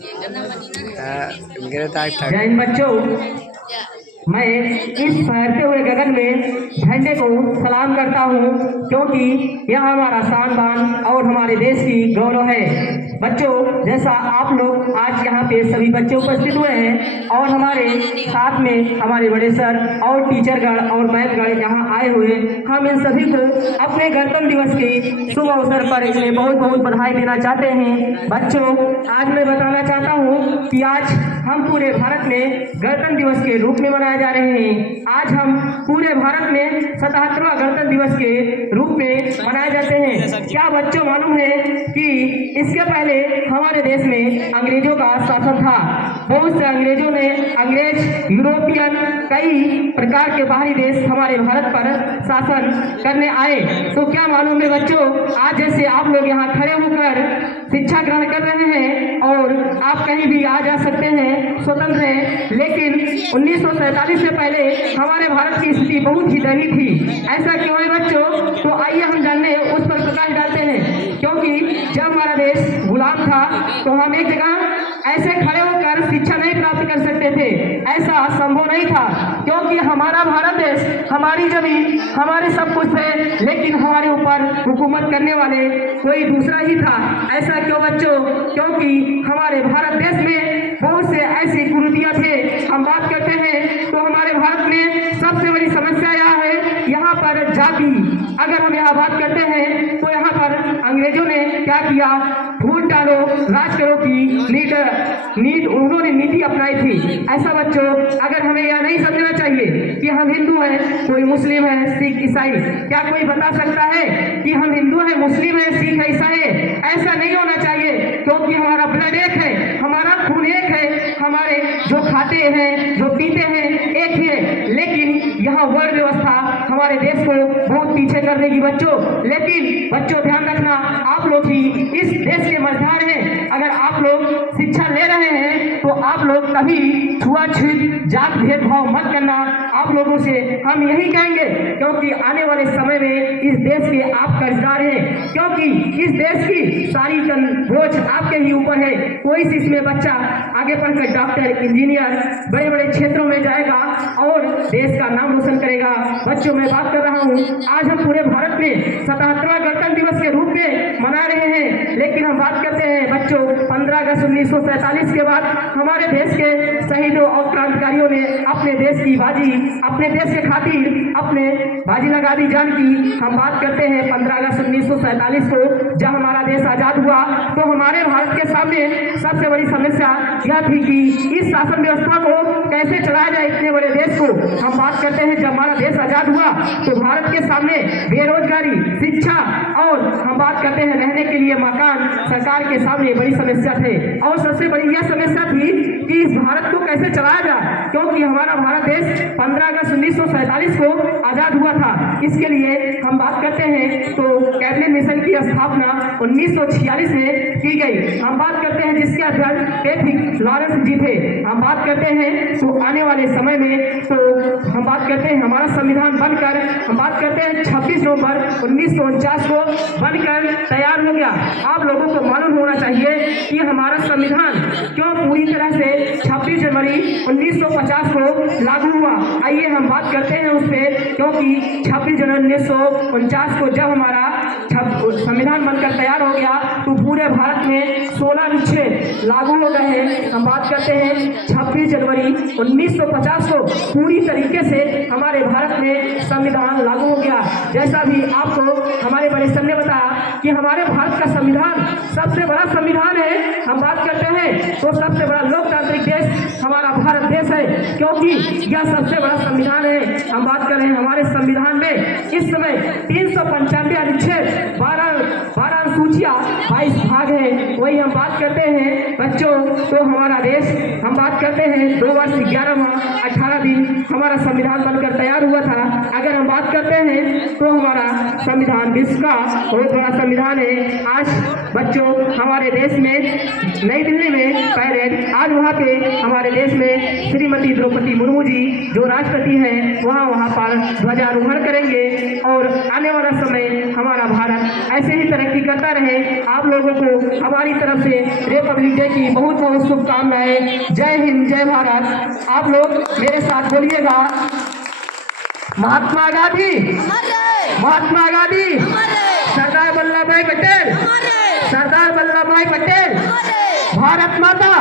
जय हिंद बच्चों, मैं इस फहरते हुए गगन में झंडे को सलाम करता हूँ, क्योंकि यह हमारा शान बान और हमारे देश की गौरव है। बच्चों, जैसा आप लोग आज यहाँ पे सभी बच्चे उपस्थित हुए हैं और हमारे साथ में हमारे बड़े सर और टीचरगण और मैमगण यहाँ आए हुए, हम इन सभी को अपने गणतंत्र दिवस के शुभ अवसर पर इन्हें बहुत बहुत बधाई देना चाहते हैं। बच्चों, आज मैं बताना चाहता हूँ कि आज हम पूरे भारत में गणतंत्र दिवस के रूप में मनाए जा रहे हैं। आज हम पूरे भारत में 77वां गणतंत्र दिवस के रूप में मनाए जाते हैं। क्या बच्चों मालूम है कि इसके पहले हमारे देश में अंग्रेजों का शासन था। बहुत से अंग्रेज यूरोपियन कई प्रकार के बाहरी देश हमारे भारत पर शासन करने आए। तो क्या मालूम है बच्चों, आज जैसे आप लोग यहाँ खड़े होकर शिक्षा ग्रहण कर रहे हैं और आप कहीं भी आ जा सकते हैं, स्वतंत्र हैं, लेकिन 1947 से पहले हमारे भारत की स्थिति बहुत ही दयनीय थी। ऐसा क्यों है बच्चों? तो आइए हम जानने उस पर प्रकाश डालते हैं। क्योंकि जब हमारा देश गुलाम था तो हम एक जगह ऐसे खड़े होकर शिक्षा नहीं प्राप्त कर सकते थे। ऐसा संभव नहीं था, क्योंकि हमारा भारत देश, हमारी जमीन, हमारे सब कुछ थे, लेकिन हमारे ऊपर हुकूमत करने वाले कोई दूसरा ही था। ऐसा क्यों बच्चों? क्योंकि हमारे भारत देश में बहुत से ऐसी कुरीतियां थे। हम बात करते हैं तो हमारे भारत में सबसे बड़ी समस्या यह है, यहाँ पर जाति। अगर हम यहाँ बात करते हैं तो यहाँ पर अंग्रेजों ने क्या किया? वोट डालो राज करो की उन्होंने नीति अपनाई थी। ऐसा बच्चों, अगर हमें यह नहीं समझना चाहिए कि हम हिंदू हैं, कोई मुस्लिम है, सिख, ईसाई। क्या कोई बता सकता है कि हम हिंदू हैं, मुस्लिम है, सिख है, ईसाई है? ऐसा नहीं होना चाहिए, क्योंकि हमारा ब्लड एक है, हमारा खून एक है, हमारे जो खाते हैं, जो पीते हैं एक ही है। लेकिन यहाँ वर्ण व्यवस्था हमारे देश को बहुत पीछे कर देगी बच्चों। लेकिन बच्चों ध्यान रखना, आप लोग ही इस देश के मझधार हैं। अगर आप लोग शिक्षा ले रहे हैं तो आप लोग कभी छुआछूत, जात भेदभाव मत करना। आप लोगों से हम यही कहेंगे, क्योंकि आने वाले समय में इस देश के आप कर्जदार हैं, क्योंकि इस देश की सारी बोझ आपके ही ऊपर है। कोई सी इसमें बच्चा आगे बढ़कर डॉक्टर, इंजीनियर, बड़े बड़े क्षेत्रों में जाएगा और देश का नाम रोशन करेगा। बच्चों, मैं बात कर रहा हूँ, आज हम पूरे भारत में 77वां गणतंत्र दिवस के रूप में मना रहे हैं, लेकिन हम बात करते हैं बच्चों 15 अगस्त 1947 के बाद हमारे देश के शहीदों और क्रांतिकारियों ने अपने देश की बाजी, अपने देश के खातिर अपने बाजी लगा दी जान की। हम बात करते हैं 15 अगस्त 1947 को, जब हमारा देश आजाद हुआ तो हमारे भारत के सामने सबसे बड़ी समस्या यह थी कि इस शासन व्यवस्था को कैसे चलाया जाए, इतने बड़े देश को। हम बात करते हैं जब हमारा देश आजाद हुआ तो भारत के सामने बेरोजगारी, शिक्षा और हम बात करते हैं रहने के लिए मकान सरकार के सामने बड़ी समस्या थे। और सबसे बड़ी यह समस्या थी कि इस भारत को कैसे चलाया जाए, क्योंकि हमारा भारत देश 15 अगस्त 1947 को आजाद हुआ था। इसके लिए हम बात करते हैं तो कैबिनेट मिशन की स्थापना 1946 में की गई। हम बात करते हैं जिसके अध्यक्ष पैट्रिक लॉरेंस जी थे। हम बात करते हैं तो आने वाले समय में तो हम बात करते हैं हमारा संविधान बनकर, हम बात करते हैं 26 नवंबर 1949 को बनकर तैयार हो गया। आप लोगों को मालूम होना चाहिए कि हमारा संविधान क्यों पूरी तरह से 26 जनवरी 1950 को लागू हुआ। आइए हम बात करते हैं उस पर, क्योंकि 26 जनवरी 1949 को जब हमारा संविधान बनकर तैयार हो गया तो पूरे भारत में 16 अनुच्छेद लागू हो गए हैं। हम बात करते हैं 26 जनवरी 1950 को पूरी तरीके से हमारे भारत में संविधान लागू हो गया। जैसा भी आपको हमारे बड़े सर ने बताया कि हमारे भारत का संविधान सबसे बड़ा संविधान है। हम बात करते हैं तो सबसे बड़ा लोकतांत्रिक देश हमारा भारत देश है, क्योंकि यह सबसे बड़ा संविधान है। हम बात कर रहे हैं हमारे संविधान में इस समय 395 अनुच्छेद, 12 अनुसूचियां, 22 भाग है। वही हम बात करते हैं बच्चों तो हमारा देश, हम बात करते हैं 2 वर्ष 11 माह 18 दिन हमारा संविधान बनकर तैयार हुआ था। अगर हम बात करते हैं तो हमारा संविधान विश्व का बहुत बड़ा संविधान है। आज बच्चों हमारे देश में नई दिल्ली में पैरेड, आज वहाँ पे हमारे देश में श्रीमती द्रौपदी मुर्मू जी जो राष्ट्रपति हैं वहाँ पर ध्वजारोहण करेंगे और आने वाला समय हमारा भारत ऐसे ही तरक्की करता रहे। है। आप लोगों को हमारी तरफ से रिपब्लिक डे की बहुत बहुत शुभकामनाएं। जय हिंद, जय भारत। आप लोग मेरे साथ बोलिएगा, महात्मा गांधी, महात्मा गांधी, सरदार वल्लभ भाई पटेल, सरदार वल्लभ भाई पटेल, भारत माता।